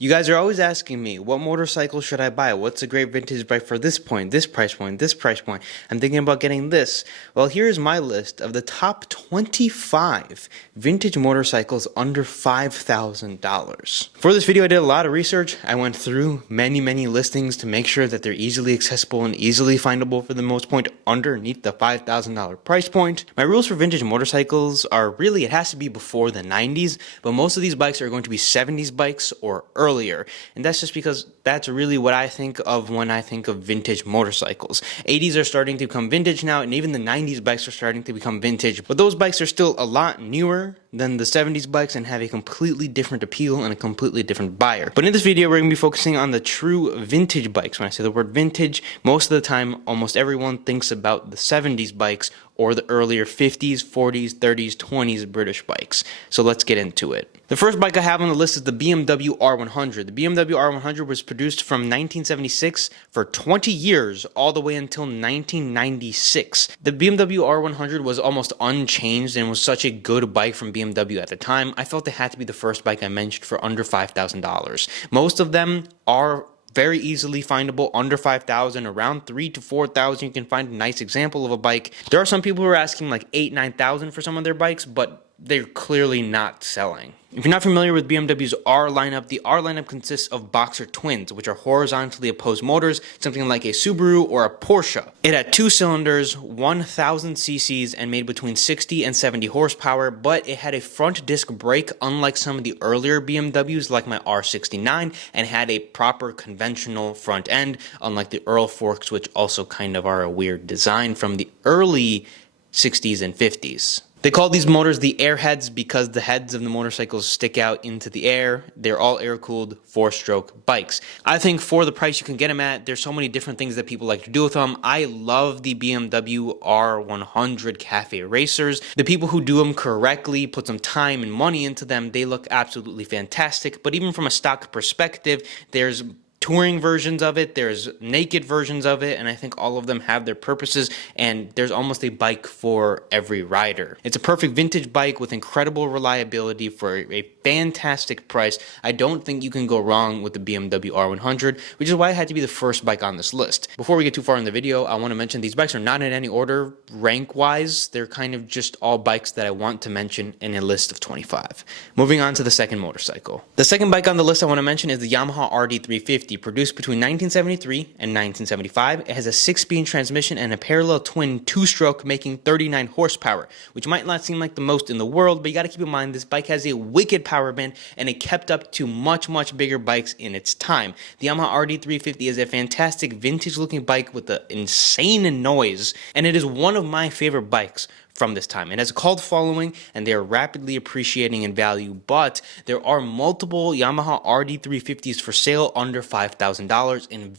You guys are always asking me, what motorcycle should I buy? What's a great vintage bike for this point, this price point, this price point? I'm thinking about getting this. Well, here's my list of the top 25 vintage motorcycles under $5,000. For this video, I did a lot of research. I went through many listings to make sure that they're easily accessible and easily findable for the most point underneath the $5,000 price point. My rules for vintage motorcycles are really, it has to be before the 90s, but most of these bikes are going to be 70s bikes or earlier, and that's just because that's really what I think of when I think of vintage motorcycles. 80s are starting to become vintage now, and even the 90s bikes are starting to become vintage, but those bikes are still a lot newer than the 70s bikes and have a completely different appeal and a completely different buyer. But in this video, we're going to be focusing on the true vintage bikes. When I say the word vintage, most of the time, almost everyone thinks about the 70s bikes or the earlier 50s, 40s, 30s, 20s British bikes. So let's get into it. The first bike I have on the list is the BMW R100. The BMW R100 was produced from 1976 for 20 years, all the way until 1996. The BMW R100 was almost unchanged and was such a good bike from BMW at the time. I felt it had to be the first bike I mentioned for under $5,000. Most of them are very easily findable under 5,000, around 3,000 to 4,000. You can find a nice example of a bike. There are some people who are asking like 8,000, 9,000 for some of their bikes, but they're clearly not selling. If you're not familiar with BMW's R lineup, the R lineup consists of boxer twins, which are horizontally opposed motors, something like a Subaru or a Porsche. It had 2 cylinders, 1,000 cc's, and made between 60 and 70 horsepower, but it had a front disc brake, unlike some of the earlier BMWs like my R69, and had a proper conventional front end, unlike the Earl forks, which also kind of are a weird design from the early 60s and 50s. They call these motors the Airheads because the heads of the motorcycles stick out into the air. They're all air-cooled 4-stroke bikes. I think for the price you can get them at, there's so many different things that people like to do with them. I love the BMW R100 Cafe Racers. The people who do them correctly, put some time and money into them, they look absolutely fantastic. But even from a stock perspective, there's touring versions of it, there's naked versions of it, and I think all of them have their purposes, and there's almost a bike for every rider. It's a perfect vintage bike with incredible reliability for a fantastic price. I don't think you can go wrong with the BMW R100, which is why it had to be the first bike on this list. Before we get too far in the video, I want to mention these bikes are not in any order rank-wise. They're kind of just all bikes that I want to mention in a list of 25. Moving on to the second motorcycle. The second bike on the list I want to mention is the Yamaha RD350. Produced between 1973 and 1975, it has a 6-speed transmission and a parallel twin 2-stroke making 39 horsepower, which might not seem like the most in the world, but you gotta keep in mind this bike has a wicked power band and it kept up to much bigger bikes in its time. The Yamaha RD350 is a fantastic vintage looking bike with an insane noise, and it is one of my favorite bikes from this time. It has a cult following and they are rapidly appreciating in value, but there are multiple Yamaha RD350s for sale under $5,000 in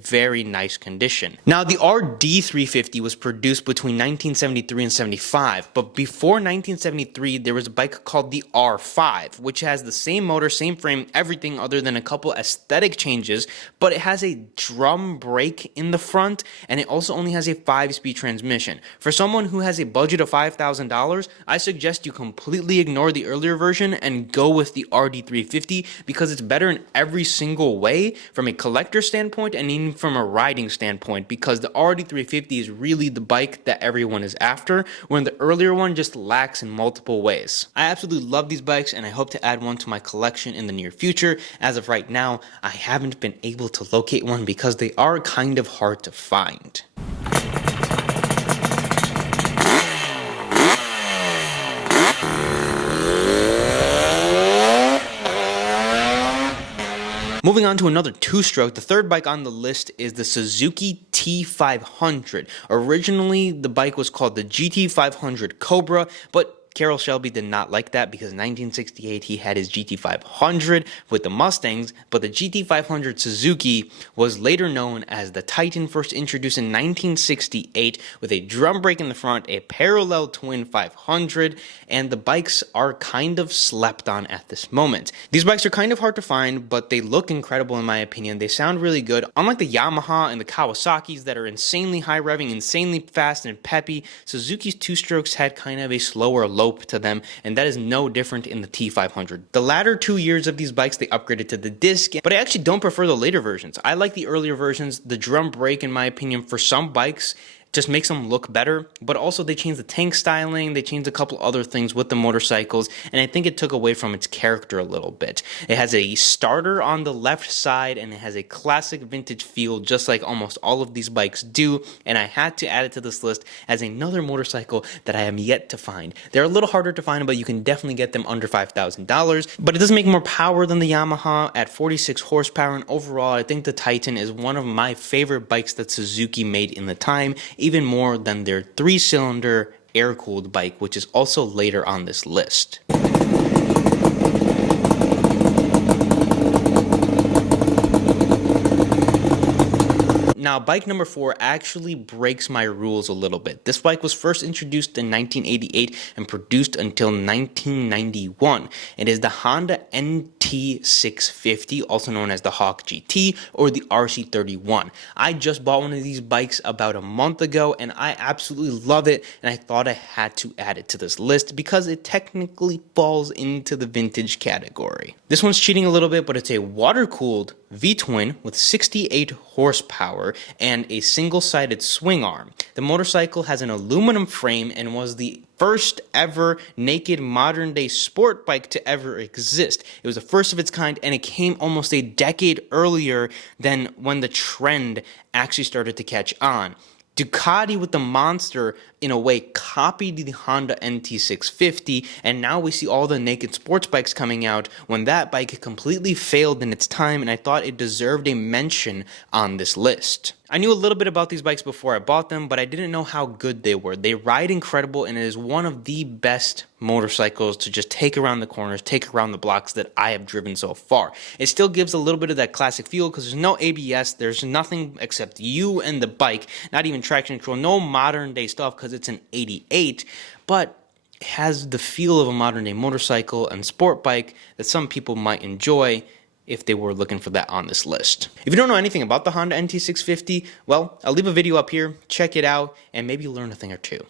very nice condition. Now the RD350 was produced between 1973 and 75, but before 1973 there was a bike called the R5, which has the same motor, same frame, everything other than a couple aesthetic changes, but it has a drum brake in the front and it also only has a 5-speed transmission. For someone who has a budget of $5,000, I suggest you completely ignore the earlier version and go with the RD350 because it's better in every single way from a collector standpoint and even from a riding standpoint, because the RD350 is really the bike that everyone is after, when the earlier one just lacks in multiple ways. I absolutely love these bikes and I hope to add one to my collection in the near future. As of right now, I haven't been able to locate one because they are kind of hard to find. Moving on to another 2-stroke, the third bike on the list is the Suzuki T500. Originally, the bike was called the GT500 Cobra, but Carrol Shelby did not like that because in 1968 he had his GT500 with the Mustangs, but the GT500 Suzuki was later known as the Titan, first introduced in 1968 with a drum brake in the front, a parallel twin 500, and the bikes are kind of slept on at this moment. These bikes are kind of hard to find, but they look incredible in my opinion. They sound really good. Unlike the Yamaha and the Kawasaki's that are insanely high revving, insanely fast and peppy, Suzuki's 2-strokes had kind of a slower low lope to them, and that is no different in the T500. The latter 2 years of these bikes, they upgraded to the disc, but I actually don't prefer the later versions. I like the earlier versions. The drum brake, in my opinion, for some bikes, just makes them look better, but also they changed the tank styling, they changed a couple other things with the motorcycles, and I think it took away from its character a little bit. It has a starter on the left side, and it has a classic vintage feel, just like almost all of these bikes do, and I had to add it to this list as another motorcycle that I am yet to find. They're a little harder to find, but you can definitely get them under $5,000, but it does make more power than the Yamaha at 46 horsepower, and overall, I think the Titan is one of my favorite bikes that Suzuki made in the time, even more than their 3-cylinder air-cooled bike, which is also later on this list. Now, bike number 4 actually breaks my rules a little bit. This bike was first introduced in 1988 and produced until 1991. It is the Honda NT650, also known as the Hawk GT or the RC31. I just bought one of these bikes about a month ago, and I absolutely love it, and I thought I had to add it to this list because it technically falls into the vintage category. This one's cheating a little bit, but it's a water-cooled V-twin with 68 horsepower and a single-sided swing arm. The motorcycle has an aluminum frame and was the first ever naked modern day sport bike to ever exist. It was the first of its kind, and it came almost a decade earlier than when the trend actually started to catch on. Ducati with the Monster, in a way, copied the Honda NT650, and now we see all the naked sports bikes coming out when that bike completely failed in its time, and I thought it deserved a mention on this list. I knew a little bit about these bikes before I bought them, but I didn't know how good they were. They ride incredible, and it is one of the best motorcycles to just take around the corners, take around the blocks that I have driven so far. It still gives a little bit of that classic feel because there's no ABS, there's nothing except you and the bike, not even traction control, no modern day stuff because it's an 88, but it has the feel of a modern day motorcycle and sport bike that some people might enjoy if they were looking for that on this list. If you don't know anything about the Honda NT650, well, I'll leave a video up here, check it out, and maybe learn a thing or two.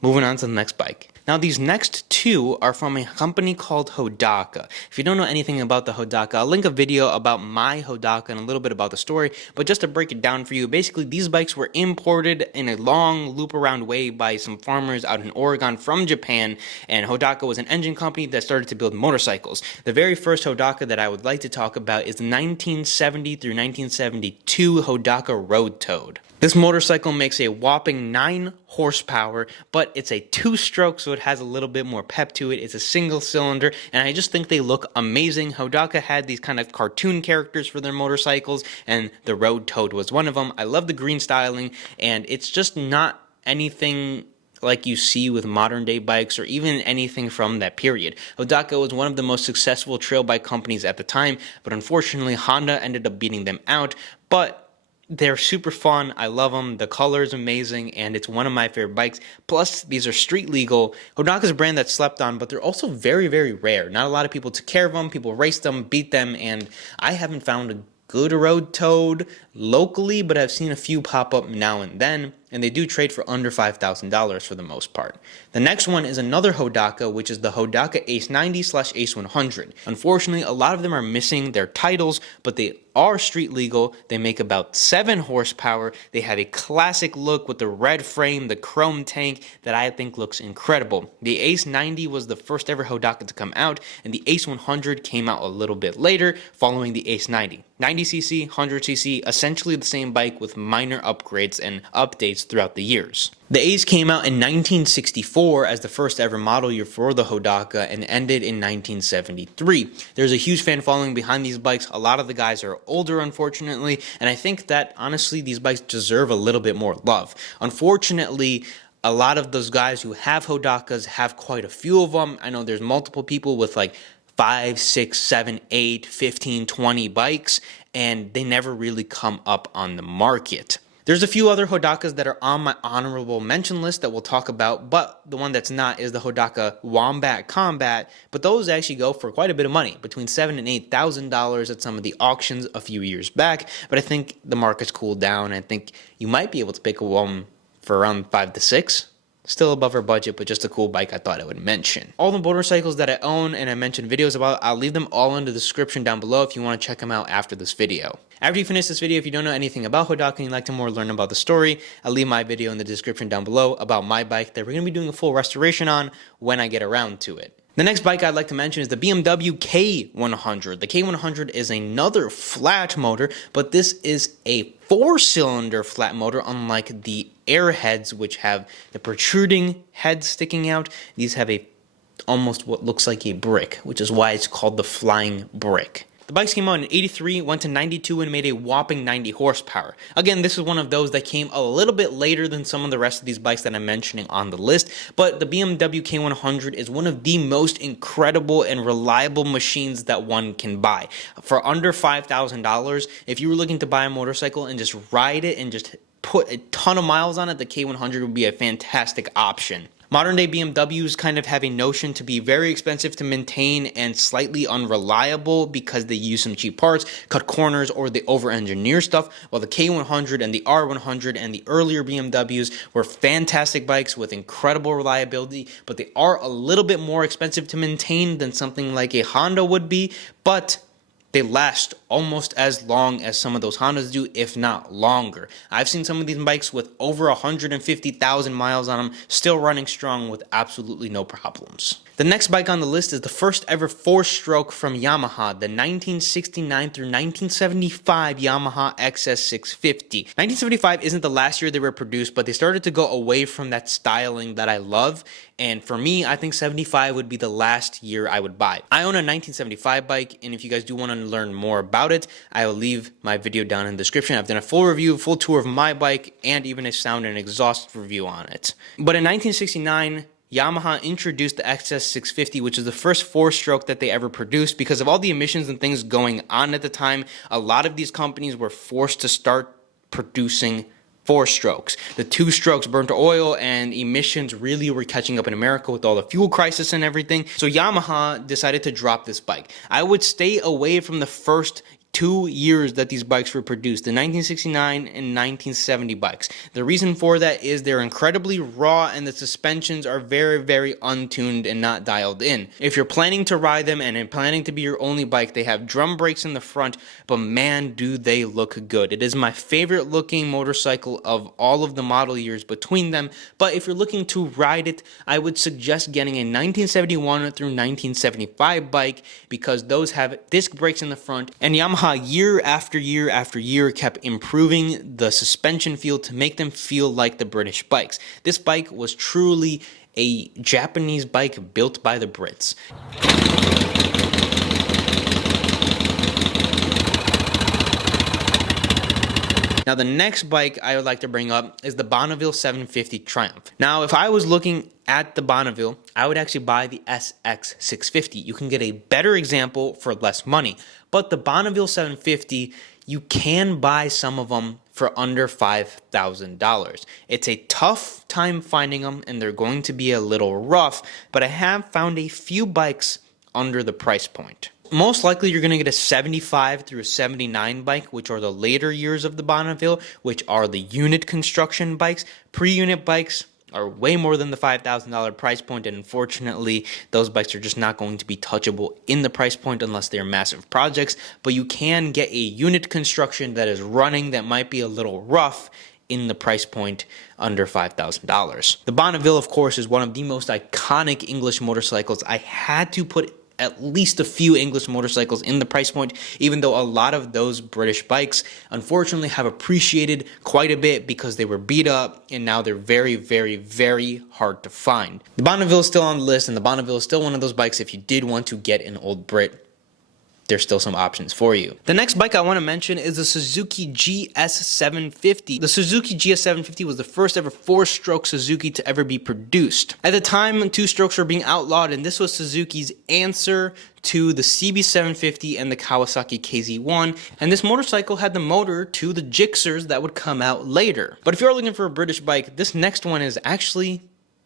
Moving on to the next bike. Now, these next two are from a company called Hodaka. If you don't know anything about the Hodaka, I'll link a video about my Hodaka and a little bit about the story, but just to break it down for you, basically these bikes were imported in a long loop around way by some farmers out in Oregon from Japan, and Hodaka was an engine company that started to build motorcycles. The very first Hodaka that I would like to talk about is the 1970 through 1972 Hodaka Road Toad. This motorcycle makes a whopping 9 horsepower, but it's a 2-stroke, so it has a little bit more pep to it. It's a single cylinder, and I just think they look amazing. Hodaka had these kind of cartoon characters for their motorcycles, and the Road Toad was one of them. I love the green styling, and it's just not anything like you see with modern day bikes or even anything from that period. Hodaka was one of the most successful trail bike companies at the time, but unfortunately Honda ended up beating them out, but they're super fun. I love them. The color is amazing, and it's one of my favorite bikes. Plus, these are street legal. Hodaka's a brand that's slept on, but they're also very, very rare. Not a lot of people took care of them. People race them, beat them, and I haven't found a good Road Toad locally, but I've seen a few pop up now and then, and they do trade for under $5,000 for the most part. The next one is another Hodaka, which is the Hodaka Ace 90/Ace 100. Unfortunately, a lot of them are missing their titles, but they are street legal. They make about 7 horsepower. They have a classic look with the red frame, the chrome tank that I think looks incredible. The Ace 90 was the first ever Hodaka to come out, and the Ace 100 came out a little bit later, following the Ace 90. 90cc, 100cc, essentially the same bike with minor upgrades and updates throughout the years. The Ace came out in 1964 as the first ever model year for the Hodaka and ended in 1973. There's a huge fan following behind these bikes. A lot of the guys are older, unfortunately, and I think that honestly these bikes deserve a little bit more love. Unfortunately, a lot of those guys who have Hodakas have quite a few of them. I know there's multiple people with like 5, 6, 7, 8, 15, 20 bikes, and they never really come up on the market. There's a few other Hodakas that are on my honorable mention list that we'll talk about, but the one that's not is the Hodaka Wombat Combat, but those actually go for quite a bit of money, between $7,000 and $8,000 at some of the auctions a few years back, but I think the market's cooled down. I think you might be able to pick one for around 5 to 6. Still above our budget, but just a cool bike I thought I would mention. All the motorcycles that I own and I mentioned videos about, I'll leave them all in the description down below if you want to check them out after this video. After you finish this video, if you don't know anything about DHOC and you'd like to more learn about the story, I'll leave my video in the description down below about my bike that we're going to be doing a full restoration on when I get around to it. The next bike I'd like to mention is the BMW K100. The K100 is another flat motor, but this is a 4-cylinder flat motor, unlike the Airheads, which have the protruding head sticking out. These have almost what looks like a brick, which is why it's called the Flyin Brick. The bikes came out in 83, went to 92, and made a whopping 90 horsepower. Again, this is one of those that came a little bit later than some of the rest of these bikes that I'm mentioning on the list, but the BMW K100 is one of the most incredible and reliable machines that one can buy. For under $5,000, if you were looking to buy a motorcycle and just ride it and just put a ton of miles on it, the K100 would be a fantastic option. Modern day BMWs kind of have a notion to be very expensive to maintain and slightly unreliable because they use some cheap parts, cut corners, or they over-engineer stuff, while the K100 and the R100 and the earlier BMWs were fantastic bikes with incredible reliability, but they are a little bit more expensive to maintain than something like a Honda would be, but they last almost as long as some of those Hondas do, if not longer. I've seen some of these bikes with over 150,000 miles on them, still running strong with absolutely no problems. The next bike on the list is the first ever 4-stroke from Yamaha, the 1969 through 1975 Yamaha XS650. 1975 isn't the last year they were produced, but they started to go away from that styling that I love, and for me, I think 75 would be the last year I would buy. I own a 1975 bike, and if you guys do want to learn more about it, I will leave my video down in the description. I've done a full review, full tour of my bike, and even a sound and exhaust review on it. But in 1969, Yamaha introduced the XS650, which is the first 4-stroke that they ever produced. Because of all the emissions and things going on at the time, a lot of these companies were forced to start producing 4-strokes. The 2-strokes burnt oil and emissions really were catching up in America with all the fuel crisis and everything. So Yamaha decided to drop this bike. I would stay away from the first 2 years that these bikes were produced, the 1969 and 1970 bikes. The reason for that is they're incredibly raw and the suspensions are very, very untuned and not dialed in. If you're planning to ride them and planning to be your only bike, they have drum brakes in the front, but man, do they look good. It is my favorite looking motorcycle of all of the model years between them, but if you're looking to ride it, I would suggest getting a 1971 through 1975 bike because those have disc brakes in the front, and Yamaha year after year after year kept improving the suspension feel to make them feel like the British bikes. This bike was truly a Japanese bike built by the Brits. Now the next bike I would like to bring up is the Bonneville 750 Triumph. Now if I was looking at the Bonneville, I would actually buy the SX650. You can get a better example for less money. But the Bonneville 750, you can buy some of them for under $5,000. It's a tough time finding them and they're going to be a little rough, but I have found a few bikes under the price point. Most likely you're going to get a 75 through a 79 bike, which are the later years of the Bonneville, which are the unit construction bikes. Pre-unit bikes are way more than the $5,000 price point, and unfortunately those bikes are just not going to be touchable in the price point unless they're massive projects, but you can get a unit construction that is running that might be a little rough in the price point under $5,000. The Bonneville, of course, is one of the most iconic English motorcycles. I had to put at least a few English motorcycles in the price point, even though a lot of those British bikes unfortunately have appreciated quite a bit because they were beat up and now they're very, very, very hard to find. The Bonneville is still on the list, and the Bonneville is still one of those bikes if you did want to get an old Brit, there's still some options for you. The next bike I want to mention is the Suzuki GS750. The Suzuki GS750 was the first ever 4-stroke Suzuki to ever be produced. At the time, 2-strokes were being outlawed, and this was Suzuki's answer to the CB750 and the Kawasaki KZ1, and this motorcycle had the motor to the Gixxers that would come out later. But if you're looking for a British bike, this next one is actually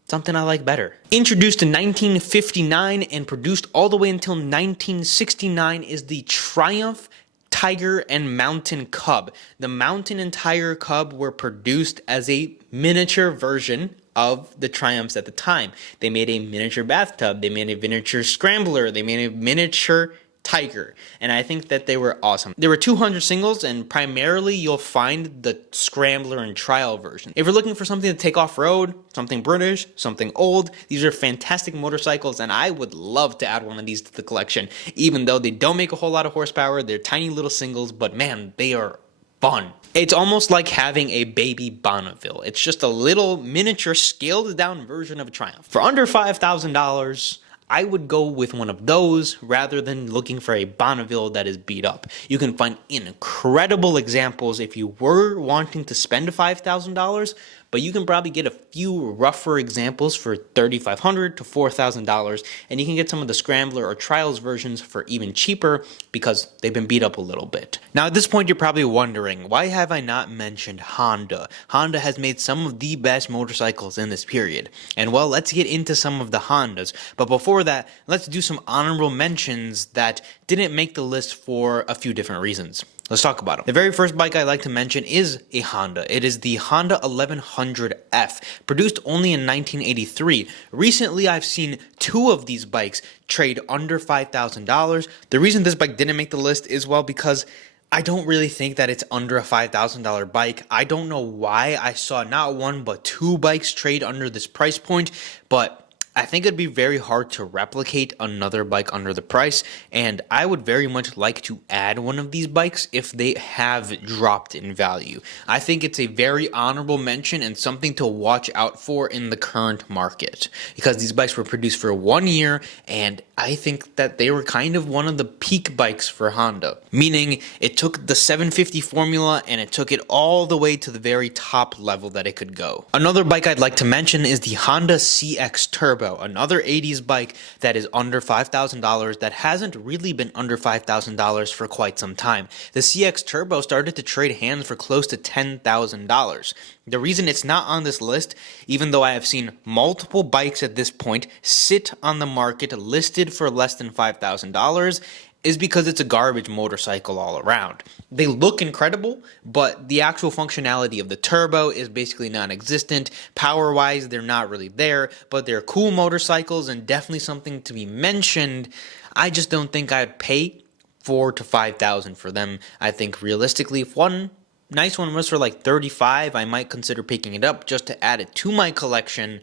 something I like better. Introduced in 1959 and produced all the way until 1969 is the Triumph Tiger and Mountain Cub. The Mountain and Tiger Cub were produced as a miniature version of the Triumphs at the time. They made a miniature bathtub, they made a miniature scrambler, they made a miniature Tiger, and I think that they were awesome. There were 200 singles, and primarily you'll find the Scrambler and Trial version. If you're looking for something to take off-road, something British, something old, these are fantastic motorcycles, and I would love to add one of these to the collection, even though they don't make a whole lot of horsepower. They're tiny little singles, but man, they are fun. It's almost like having a baby Bonneville. It's just a little miniature scaled down version of a Triumph. For under $5,000, I would go with one of those rather than looking for a Bonneville that is beat up. You can find incredible examples if you were wanting to spend $5,000, but you can probably get a few rougher examples for $3,500 to $4,000, and you can get some of the Scrambler or Trials versions for even cheaper because they've been beat up a little bit. Now at this point you're probably wondering, why have I not mentioned Honda? Honda has made some of the best motorcycles in this period, and well, let's get into some of the Hondas, but before that, let's do some honorable mentions that didn't make the list for a few different reasons. Let's talk about them. The very first bike I'd like to mention is a Honda. It is the Honda 1100F, produced only in 1983. Recently, I've seen two of these bikes trade under $5,000. The reason this bike didn't make the list is, well, because I don't really think that it's under a $5,000 bike. I don't know why I saw not one but two bikes trade under this price point, but I think it'd be very hard to replicate another bike under the price, and I would very much like to add one of these bikes if they have dropped in value. I think it's a very honorable mention and something to watch out for in the current market, because these bikes were produced for 1 year, and I think that they were kind of one of the peak bikes for Honda, meaning it took the 750 formula and it took it all the way to the very top level that it could go. Another bike I'd like to mention is the Honda CX Turbo, another 80s bike that is under $5,000 that hasn't really been under $5,000 for quite some time. The CX Turbo started to trade hands for close to $10,000. The reason it's not on this list, even though I have seen multiple bikes at this point sit on the market listed for less than $5,000, is because it's a garbage motorcycle all around. They look incredible, but the actual functionality of the turbo is basically non-existent. Power-wise, they're not really there, but they're cool motorcycles and definitely something to be mentioned. I just don't think I'd pay $4,000 to $5,000 for them. I think realistically, if one nice one was for like $35,000, I might consider picking it up just to add it to my collection.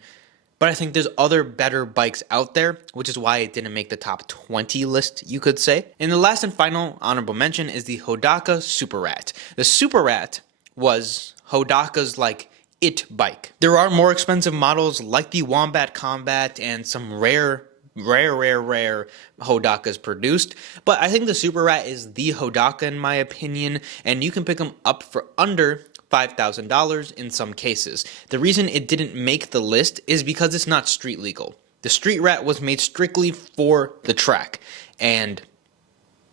But I think there's other better bikes out there, which is why it didn't make the top 20 list, you could say. And the last and final honorable mention is the Hodaka Super Rat. The Super Rat was Hodaka's like it bike. There are more expensive models like the Wombat Combat and some rare Hodakas produced, but I think the Super Rat is the Hodaka in my opinion, and you can pick them up for under $5,000 in some cases. The reason it didn't make the list is because it's not street legal. The Street Rat was made strictly for the track, and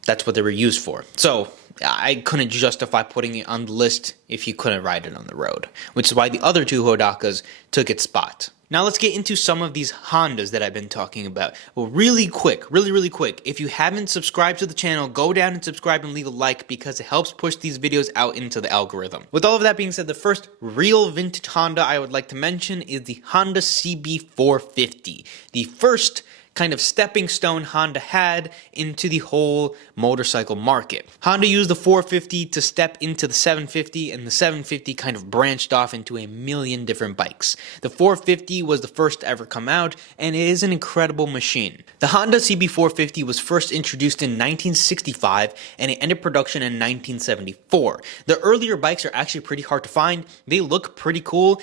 that's what they were used for. So I couldn't justify putting it on the list if you couldn't ride it on the road, which is why the other two Hodakas took its spot. Now let's get into some of these Hondas that I've been talking about. Well, really quick, if you haven't subscribed to the channel, go down and subscribe and leave a like because it helps push these videos out into the algorithm. With all of that being said, the first real vintage Honda I would like to mention is the Honda CB450. The first kind of stepping stone Honda had into the whole motorcycle market. Honda used the 450 to step into the 750, and the 750 kind of branched off into a million different bikes. The 450 was the first to ever come out, and it is an incredible machine. The Honda CB450 was first introduced in 1965, and it ended production in 1974. The earlier bikes are actually pretty hard to find. They look pretty cool,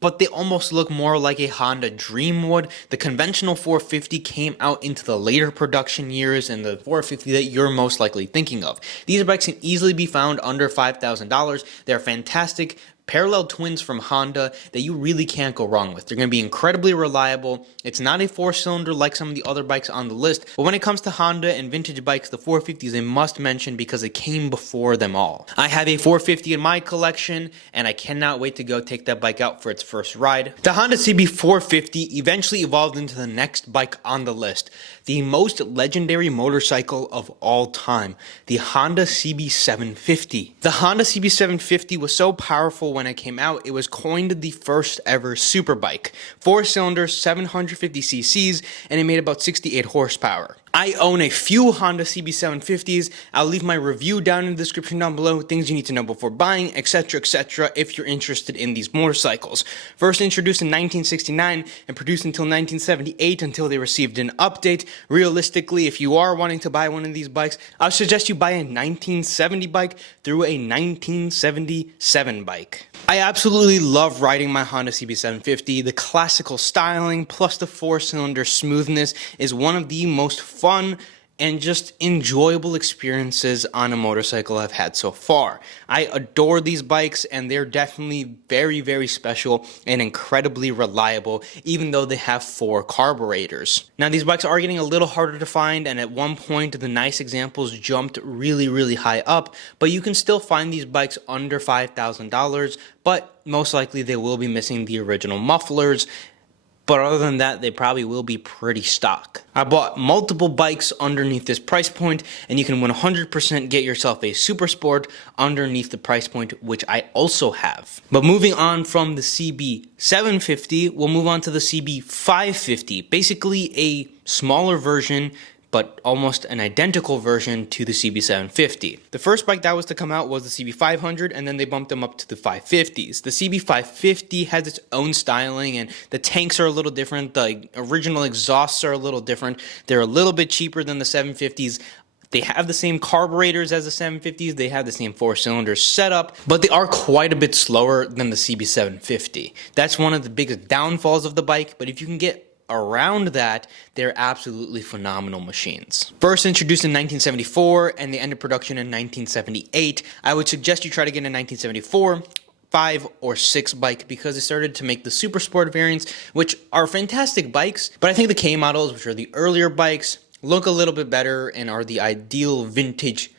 but they almost look more like a Honda Dream would. The conventional 450 came out into the later production years and the 450 that you're most likely thinking of. These bikes can easily be found under $5,000. They're fantastic parallel twins from Honda that you really can't go wrong with. They're going to be incredibly reliable. It's not a 4-cylinder like some of the other bikes on the list, but when it comes to Honda and vintage bikes, the 450 is a must mention because it came before them all. I have a 450 in my collection, and I cannot wait to go take that bike out for its first ride. The Honda CB450 eventually evolved into the next bike on the list, the most legendary motorcycle of all time, the Honda CB750. The Honda CB750 was so powerful when it came out, it was coined the first ever superbike. 4-cylinder, 750 cc's, and it made about 68 horsepower. I own a few Honda CB750s. I'll leave my review down in the description down below, things you need to know before buying, etc, etc, if you're interested in these motorcycles. First introduced in 1969 and produced until 1978 until they received an update. Realistically, if you are wanting to buy one of these bikes, I would suggest you buy a 1970 bike through a 1977 bike. I absolutely love riding my Honda CB750. The classical styling plus the 4-cylinder smoothness is one of the most fun and just enjoyable experiences on a motorcycle I've had so far. I adore these bikes, and they're definitely very, very special and incredibly reliable, even though they have 4 carburetors. Now, these bikes are getting a little harder to find, and at one point the nice examples jumped really, really high up, but you can still find these bikes under $5,000, but most likely they will be missing the original mufflers. But other than that, they probably will be pretty stock. I bought multiple bikes underneath this price point, and you can 100% get yourself a Super Sport underneath the price point, which I also have. But moving on from the CB750, we'll move on to the CB550, basically a smaller version, but almost an identical version to the CB750. The first bike that was to come out was the CB500, and then they bumped them up to the 550s. The CB550 has its own styling, and the tanks are a little different. The original exhausts are a little different. They're a little bit cheaper than the 750s. They have the same carburetors as the 750s, they have the same 4-cylinder setup, but they are quite a bit slower than the CB750. That's one of the biggest downfalls of the bike, but if you can get around that, they're absolutely phenomenal machines. First introduced in 1974, and they ended production in 1978. I would suggest you try to get a 1974, 5 or 6 bike, because they started to make the Super Sport variants, which are fantastic bikes, but I think the K models, which are the earlier bikes, look a little bit better and are the ideal vintage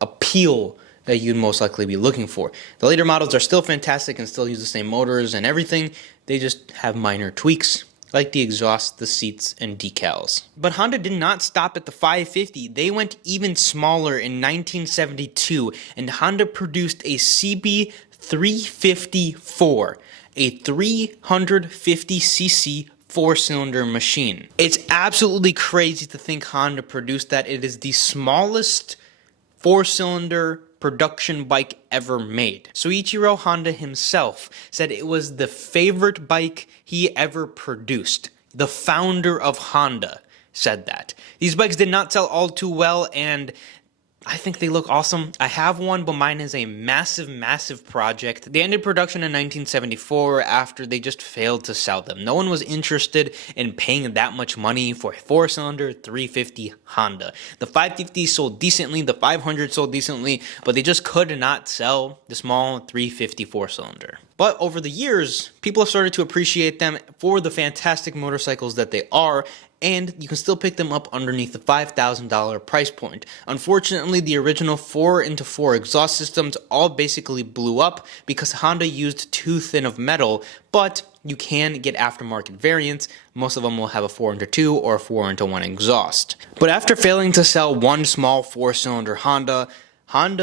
appeal that you'd most likely be looking for. The later models are still fantastic and still use the same motors and everything. They just have minor tweaks, like the exhaust, the seats, and decals. But Honda did not stop at the 550. They went even smaller in 1972, and Honda produced a CB354, a 350cc 4-cylinder machine. It's absolutely crazy to think Honda produced that. It is the smallest 4-cylinder production bike ever made. Soichiro Honda himself said it was the favorite bike he ever produced. The founder of Honda said that. These bikes did not sell all too well, and I think they look awesome. I have one, but mine is a massive, massive project. They ended production in 1974 after they just failed to sell them. No one was interested in paying that much money for a 4-cylinder 350 Honda. The 550 sold decently, the 500 sold decently, but they just could not sell the small 350 4-cylinder. But over the years, people have started to appreciate them for the fantastic motorcycles that they are, and you can still pick them up underneath the $5,000 price point. Unfortunately, the original 4x4 exhaust systems all basically blew up because Honda used too thin of metal, but you can get aftermarket variants. Most of them will have a 4x2 or a 4x1 exhaust. But after failing to sell one small 4-cylinder Honda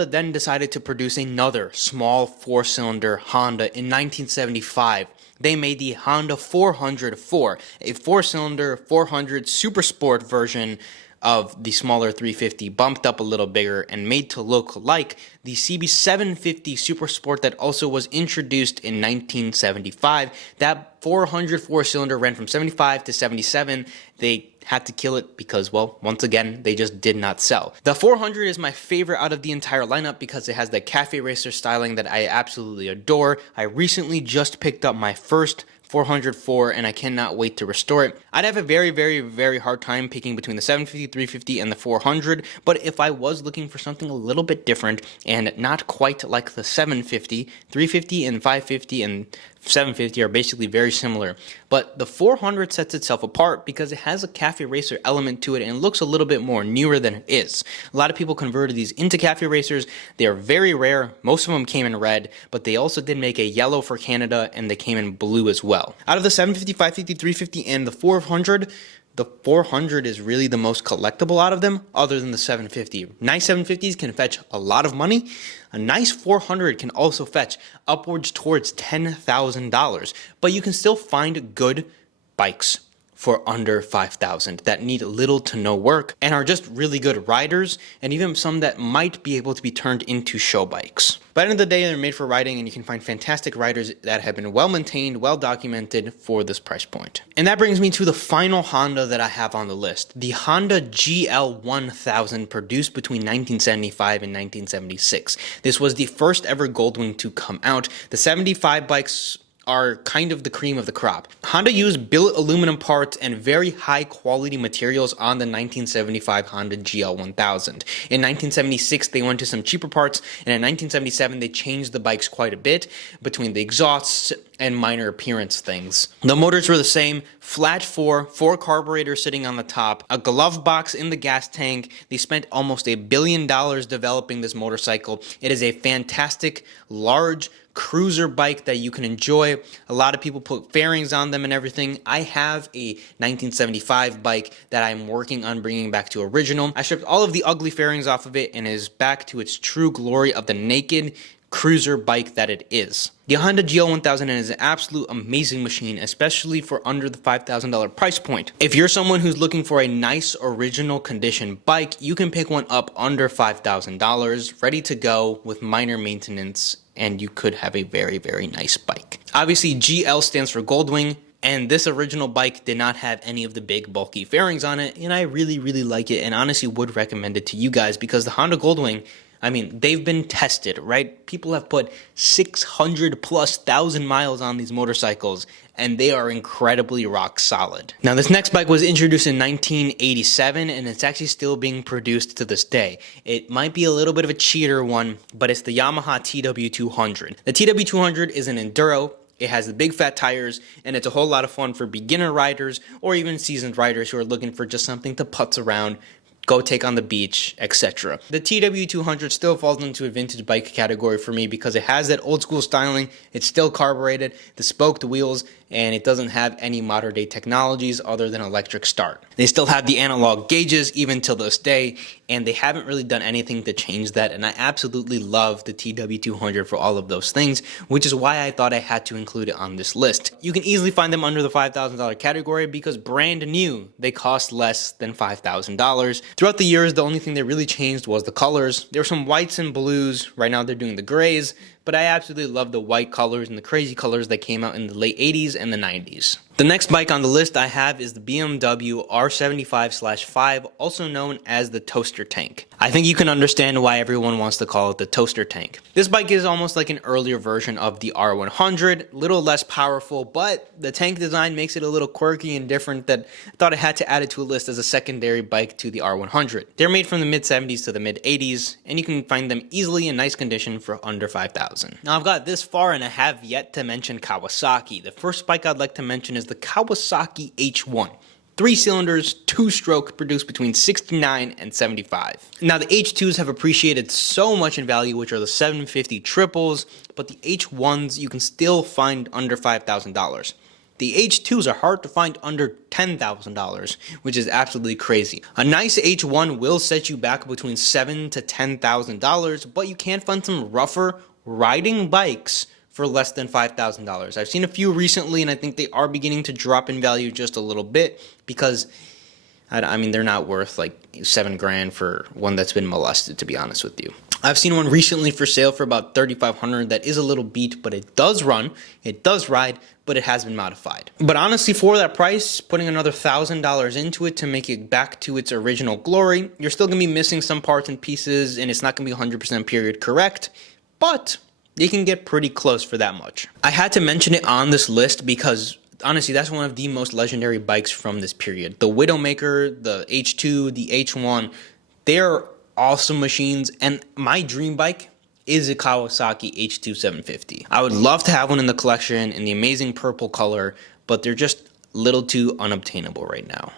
then decided to produce another small 4-cylinder Honda in 1975. They made the Honda 404, a 4-cylinder 400 Super Sport version of the smaller 350, bumped up a little bigger and made to look like the CB750 Super Sport that also was introduced in 1975. That 400 4-cylinder ran from 75 to 77. They had to kill it because, well, once again, they just did not sell. The 400 is my favorite out of the entire lineup because it has the cafe racer styling that I absolutely adore. I recently just picked up my first 404 and I cannot wait to restore it. I'd have a very, very, very hard time picking between the 750, 350, and the 400, but if I was looking for something a little bit different and not quite like the 750, 350 and 550 and 750 are basically very similar, but the 400 sets itself apart because it has a cafe racer element to it and looks a little bit more newer than it is. A lot of people converted these into cafe racers. They are very rare. Most of them came in red, but they also did make a yellow for Canada and they came in blue as well. Out of the 750, 550, 350, and the 400, the 400 is really the most collectible out of them, other than the 750. Nice 750s can fetch a lot of money. A nice 400 can also fetch upwards towards $10,000, but you can still find good bikes for under $5,000 that need little to no work and are just really good riders, and even some that might be able to be turned into show bikes. But at the end of the day, they're made for riding, and you can find fantastic riders that have been well maintained, well documented for this price point. And that brings me to the final Honda that I have on the list, the Honda GL1000, produced between 1975 and 1976. This was the first ever Goldwing to come out. The 75 bikes are kind of the cream of the crop. Honda used billet aluminum parts and very high quality materials on the 1975 Honda GL1000. In 1976, they went to some cheaper parts, and in 1977, they changed the bikes quite a bit between the exhausts and minor appearance things. The motors were the same, flat four carburetors sitting on the top, a glove box in the gas tank. They spent almost $1 billion developing this motorcycle. It is a fantastic, large cruiser bike that you can enjoy. A lot of people put fairings on them and everything. I have a 1975 bike that I'm working on bringing back to original. I stripped all of the ugly fairings off of it and it is back to its true glory of the naked cruiser bike that it is. The Honda GL1000 is an absolute amazing machine, especially for under the $5,000 price point. If you're someone who's looking for a nice original condition bike, you can pick one up under $5,000, ready to go with minor maintenance, and you could have a very, very nice bike. Obviously, GL stands for Goldwing, and this original bike did not have any of the big bulky fairings on it, and I really, really like it, and honestly would recommend it to you guys because the Honda Goldwing, I mean, they've been tested, right? People have put 600,000+ miles on these motorcycles, and they are incredibly rock solid. Now, this next bike was introduced in 1987, and it's actually still being produced to this day. It might be a little bit of a cheater one, but it's the Yamaha TW200. The TW200 is an enduro. It has the big fat tires, and it's a whole lot of fun for beginner riders or even seasoned riders who are looking for just something to putz around, go take on the beach, etc. The TW200 still falls into a vintage bike category for me because it has that old school styling, it's still carbureted, the spoked wheels, and it doesn't have any modern day technologies other than electric start. They still have the analog gauges even till this day, and they haven't really done anything to change that, and I absolutely love the TW200 for all of those things, which is why I thought I had to include it on this list. You can easily find them under the $5,000 category because brand new, they cost less than $5,000. Throughout the years, the only thing that really changed was the colors. There were some whites and blues. Right now they're doing the grays, but I absolutely love the white colors and the crazy colors that came out in the late 80s and the 90s. The next bike on the list I have is the BMW R75/5, also known as the Toaster Tank. I think you can understand why everyone wants to call it the Toaster Tank. This bike is almost like an earlier version of the R100, a little less powerful, but the tank design makes it a little quirky and different that I thought I had to add it to a list as a secondary bike to the R100. They're made from the mid-70s to the mid-80s, and you can find them easily in nice condition for under $5,000. Now I've got this far and I have yet to mention Kawasaki. The first bike I'd like to mention is the Kawasaki H1. 3 cylinders, 2-stroke, produced between 69 and 75. Now the H2s have appreciated so much in value, which are the 750 triples, but the H1s you can still find under $5,000. The H2s are hard to find under $10,000, which is absolutely crazy. A nice H1 will set you back between $7,000 to $10,000, but you can find some rougher riding bikes for less than $5,000. I've seen a few recently, and I think they are beginning to drop in value just a little bit because, I mean, they're not worth like $7,000 for one that's been molested, to be honest with you. I've seen one recently for sale for about $3,500 that is a little beat, but it does run, it does ride, but it has been modified. But honestly, for that price, putting another $1,000 into it to make it back to its original glory, you're still gonna be missing some parts and pieces, and it's not gonna be 100% period correct, but you can get pretty close for that much. I had to mention it on this list because honestly, that's one of the most legendary bikes from this period. The Widowmaker, the H2, the H1, they're awesome machines, and my dream bike is a Kawasaki H2 750. I would love to have one in the collection in the amazing purple color, but they're just a little too unobtainable right now.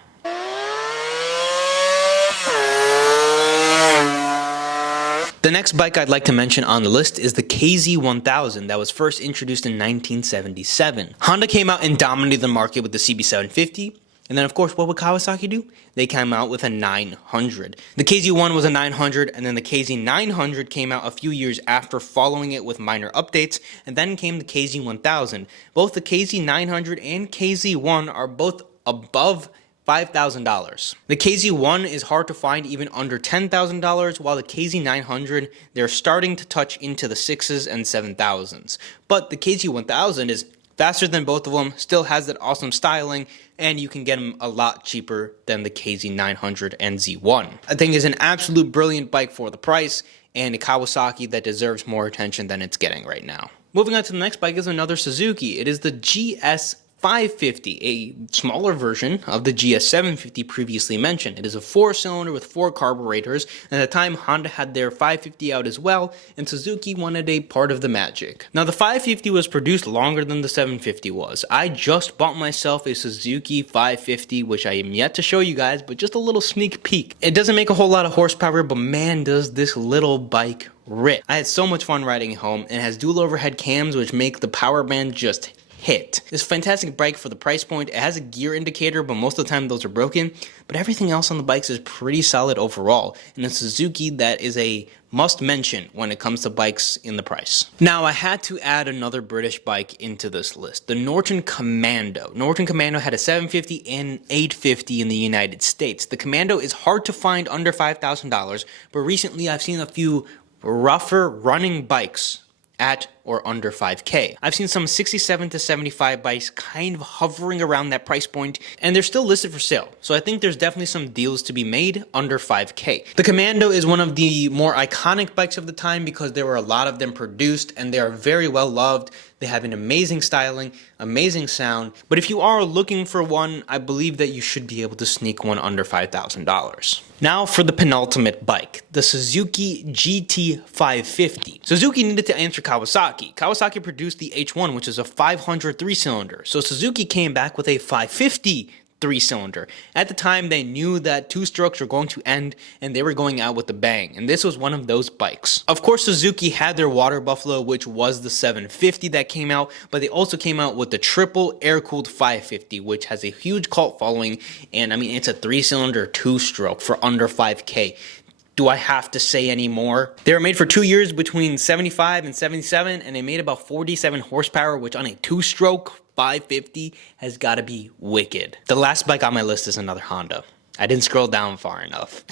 The next bike I'd like to mention on the list is the KZ1000 that was first introduced in 1977. Honda came out and dominated the market with the CB750, And then, of course, what would Kawasaki do? They came out with a 900. The KZ1 was a 900, and then the KZ900 came out a few years after, following it with minor updates, and then came the KZ1000. Both the KZ900 and KZ1 are both above $5,000. The KZ1 is hard to find even under $10,000, while the KZ900, they're starting to touch into the 6s and 7,000s. But the KZ1000 is faster than both of them, still has that awesome styling, and you can get them a lot cheaper than the KZ900 and Z1. I think it's an absolute brilliant bike for the price, and a Kawasaki that deserves more attention than it's getting right now. Moving on to the next bike is another Suzuki. It is the GS550, a smaller version of the GS750 previously mentioned. It is a 4-cylinder with 4 carburetors, and at the time Honda had their 550 out as well, and Suzuki wanted a part of the magic. Now the 550 was produced longer than the 750 was. I just bought myself a Suzuki 550, which I am yet to show you guys, but just a little sneak peek. It doesn't make a whole lot of horsepower, but man does this little bike rip. I had so much fun riding it home, and it has dual overhead cams which make the power band just hit. It's a fantastic bike for the price point. It has a gear indicator, but most of the time those are broken. But everything else on the bikes is pretty solid overall. And a Suzuki that is a must mention when it comes to bikes in the price. Now I had to add another British bike into this list, the Norton Commando. Norton Commando had a 750 and 850 in the United States. The Commando is hard to find under $5,000, but recently I've seen a few rougher running bikes at or under 5K. I've seen some 67 to 75 bikes kind of hovering around that price point, and they're still listed for sale. So I think there's definitely some deals to be made under 5K. The Commando is one of the more iconic bikes of the time because there were a lot of them produced, and they are very well loved. They have an amazing styling, amazing sound, but if you are looking for one, I believe that you should be able to sneak one under $5,000. Now for the penultimate bike, the Suzuki GT550. Suzuki needed to answer Kawasaki. Kawasaki produced the H1, which is a 500 3-cylinder, so Suzuki came back with a 550 3-cylinder. At the time, they knew that 2-strokes were going to end, and they were going out with a bang, and this was one of those bikes. Of course, Suzuki had their water buffalo, which was the 750 that came out, but they also came out with the triple air-cooled 550, which has a huge cult following, and I mean, it's a 3-cylinder 2-stroke for under 5K. Do I have to say any more? They were made for 2 years between 75 and 77, and they made about 47 horsepower, which on a 2-stroke 550 has got to be wicked. The last bike on my list is another Honda. I didn't scroll down far enough.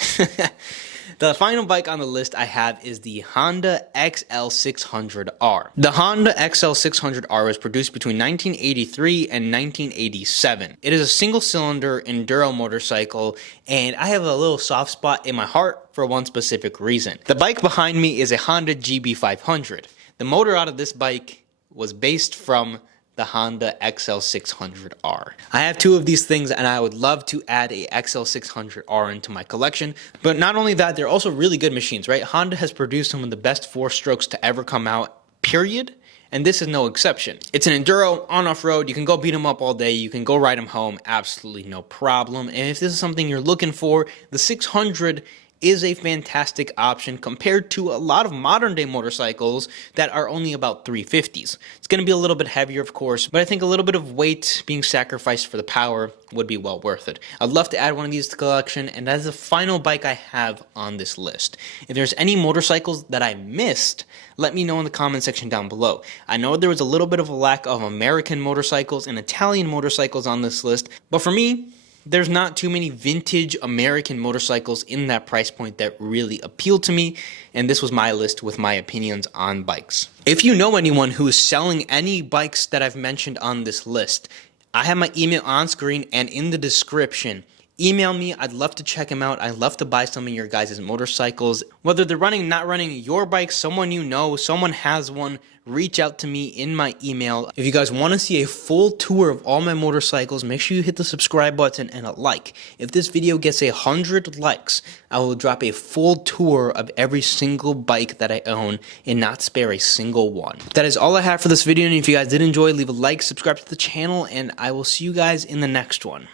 The final bike on the list I have is the Honda XL600R. The Honda XL600R was produced between 1983 and 1987. It is a single-cylinder enduro motorcycle, and I have a little soft spot in my heart for one specific reason. The bike behind me is a Honda GB500. The motor out of this bike was based from the Honda XL600R. I have 2 of these things, and I would love to add a XL600R into my collection. But not only that, they're also really good machines, right? Honda has produced some of the best 4-strokes to ever come out, period. And this is no exception. It's an enduro on off-road. You can go beat them up all day. You can go ride them home. Absolutely no problem. And if this is something you're looking for, the 600 is a fantastic option compared to a lot of modern day motorcycles that are only about 350s. It's going to be a little bit heavier, of course, but I think a little bit of weight being sacrificed for the power would be well worth it. I'd love to add one of these to the collection, and that's the final bike I have on this list. If there's any motorcycles that I missed, let me know in the comment section down below. I know there was a little bit of a lack of American motorcycles and Italian motorcycles on this list, but for me, there's not too many vintage American motorcycles in that price point that really appeal to me, and this was my list with my opinions on bikes. If you know anyone who is selling any bikes that I've mentioned on this list, I have my email on screen and in the description. Email me. I'd love to check them out. I'd love to buy some of your guys' motorcycles. Whether they're running, not running your bike, someone you know, someone has one, reach out to me in my email. If you guys want to see a full tour of all my motorcycles, make sure you hit the subscribe button and a like. If this video gets 100 likes, I will drop a full tour of every single bike that I own and not spare a single one. That is all I have for this video, and if you guys did enjoy, leave a like, subscribe to the channel, and I will see you guys in the next one.